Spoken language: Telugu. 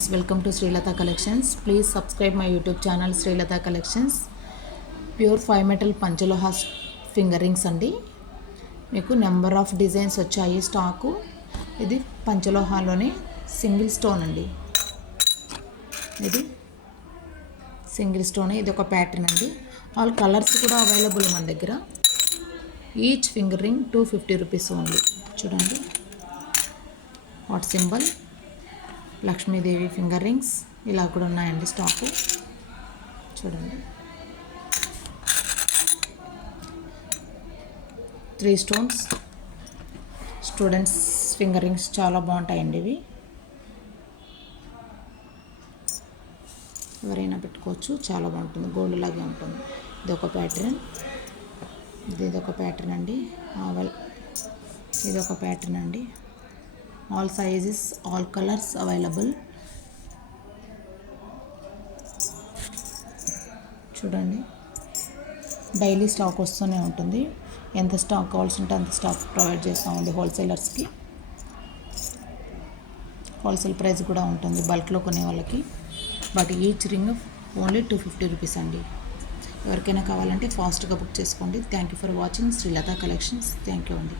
Welcome to Srilata Collections. Please subscribe my YouTube channel Srilata Collections. Pure 5 metal Panchaloha finger rings అండి. మీకు నెంబర్ ఆఫ్ డిజైన్స్ వచ్చాయి స్టాకు. ఇది పంచలోహాలోనే సింగిల్ స్టోన్ అండి. ఇది సింగిల్ స్టోన్, ఇది ఒక ప్యాటర్న్ అండి. ఆల్ కలర్స్ కూడా అవైలబుల్ మన దగ్గర. Each finger ring 250 rupees only. చూడండి, heart symbol, Lakshmidevi finger rings ఇలా కూడా ఉన్నాయండి స్టాకు. చూడండి, 3 స్టోన్స్ స్టూడెంట్స్ ఫింగర్ రింగ్స్ చాలా బాగుంటాయండి. ఇవి ఎవరైనా పెట్టుకోవచ్చు, చాలా బాగుంటుంది, గోల్డ్ లాగే ఉంటుంది. ఇది ఒక ప్యాటర్న్, ఇదొక ప్యాటర్న్ అండి. ఇదొక ప్యాటర్న్ అండి. All sizes, all colours available. చూడండి, డైలీ స్టాక్ వస్తూనే ఉంటుంది. ఎంత స్టాక్ కావాల్సి ఉంటే అంత స్టాక్ ప్రొవైడ్ చేస్తామండి హోల్సేలర్స్కి. హోల్సేల్ ప్రైస్ కూడా ఉంటుంది బల్క్లో కొనే వాళ్ళకి. But each ring only 250 rupees అండి. ఎవరికైనా కావాలంటే ఫాస్ట్గా బుక్ చేసుకోండి. Thank you for watching Srilatha collections. Thank you అండి.